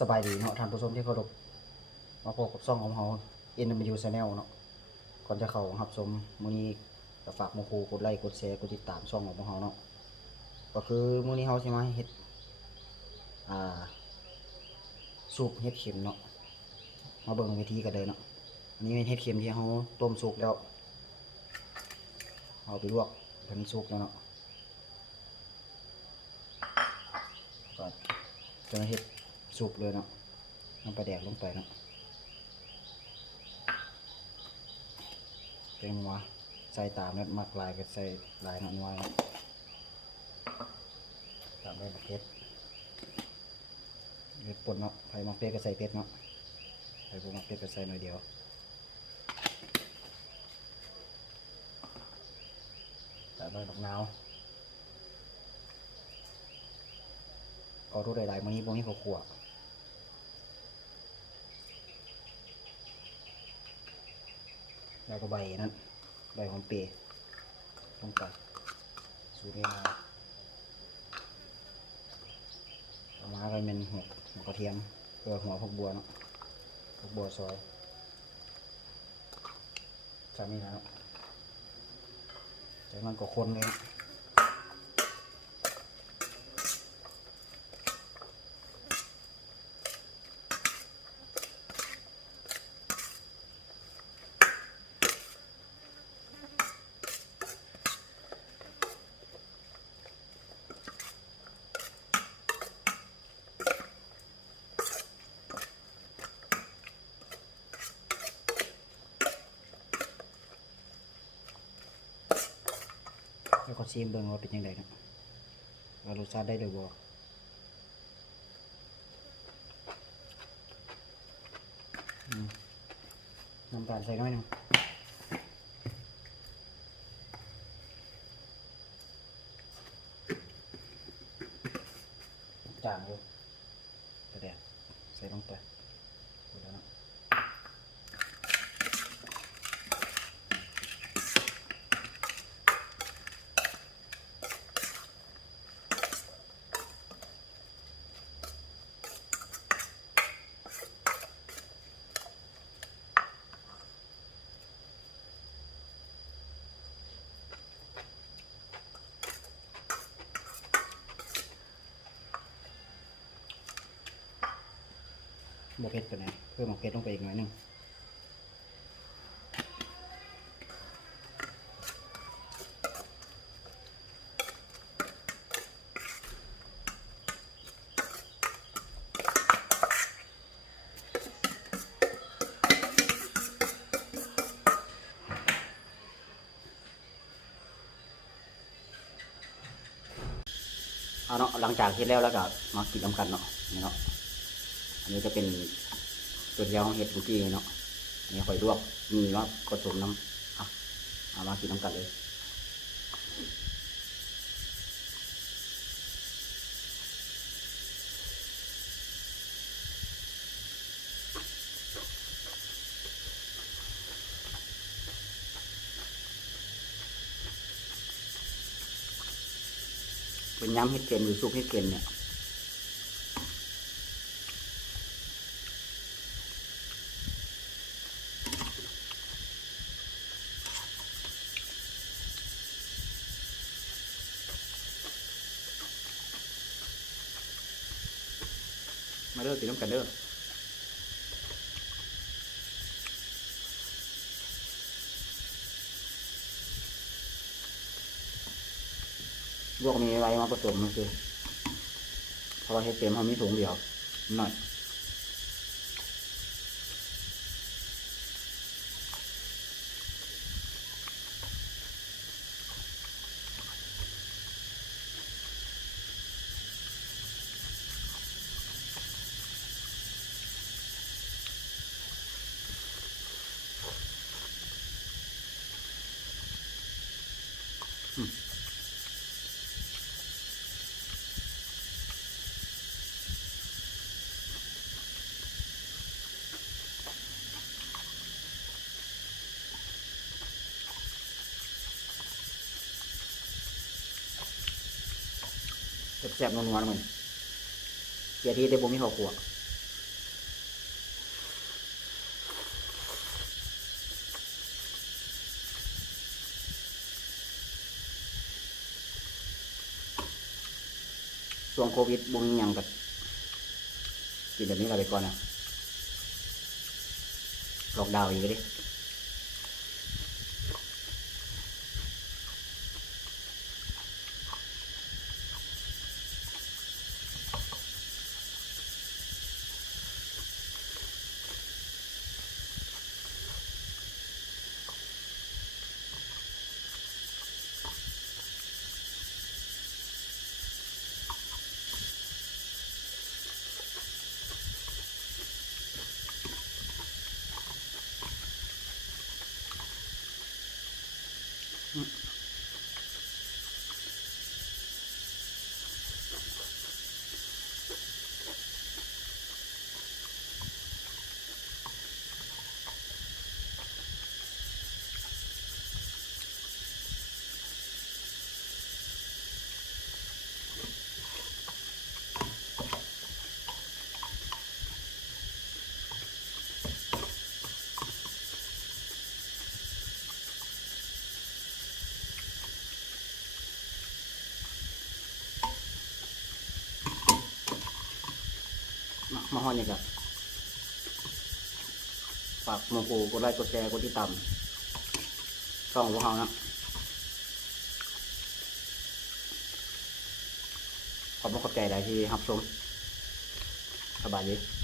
สบายดีเนาะท่านผู้ชมที่เคารพมาพบกับช่องของเรา NMU Channel เนาะก่อนจะเข้ารับชมมื้อนี้ก็ฝากหมู่ครูกดไลค์กดแชร์กดติดตามช่องของเราเนาะก็คือมื้อนี้เราสิมาเฮ็ดซุปเห็ดเข็มเนาะมาเบิ่งวิธีกันเลยเนาะอันนี้เป็นเห็ดเข็มที่เราต้มสุกแล้วเอาไปลวกจนสุกแล้วเนาะก็จะเห็ดสุกเลยเนาะนำปลาแดกลงไปเนาะเต็มวะใส่ตามแล้วมักลายก็ใส่ลายนัวเนาะตามด้วยเผ็ดเผ็ดป่นเนาะไผ่มักเผ็ดก็ใส่เผ็ดเนาะไผ่พวกมักเผ็ดก็ใส่หน่อยเดียวตามด้วยดอกนาวเอารูปหลายๆมื้อนี้พวกนี้เขาขั่วแล้วก็ใบนั้นใบหอมเปรย์ลงไปสูตรนี้มาเอามาก็เป็นหัวกระเทียมหัวผักบัวเนาะผักบัวซอยจากนี้นะจากนั้นก็คนเลยแล้วก็ชิมเบิ่งว่าเป็นยังไงนะว่ารสชาติได้เลยบ่น้ำตาลใส่น้อยหนึงจางอยู่กระเดียใส่ลงไปหมดแล้วเนาะบวเผ็ดไปไหนเพิ่มหมกเผ็ดลงไปอีกหน่อยนึงเอาเนาะหลังจากเฮ็ดแล้วก็มากินน้ำกันเนาะนี่เนาะอันนี้จะเป็นตัวเดียวของเห็ดเมื่อกี้เนาะอันนี้ค่อยลวกมีว่าผสมน้ำเอามากินน้ำกันเลยเป็นยำเห็ดเข็มหรือซุปเห็ดเข็มเนี่ยมาเด้อกินน้ำกันเด้อลวกมีอะไรมาผสมมันคือเพราะว่าเห็ดเข็มเขามีถุงเดียวหน่อยแซ่บๆนัวๆเหมือนเกี๊ยวที่แต่บ่มีข้าวคั่ว ช่วงโควิดบ่มีหยังก็กินแบบนี้เราไปก่อนนะล็อกดาวน์อีกดิมาฮอดนี่ก็ฝากหมู่กูกดไลค์กดแชร์กดติดตามช่องพวกเรานะขอบคุณขอบใจหลายที่รับชมสบายดี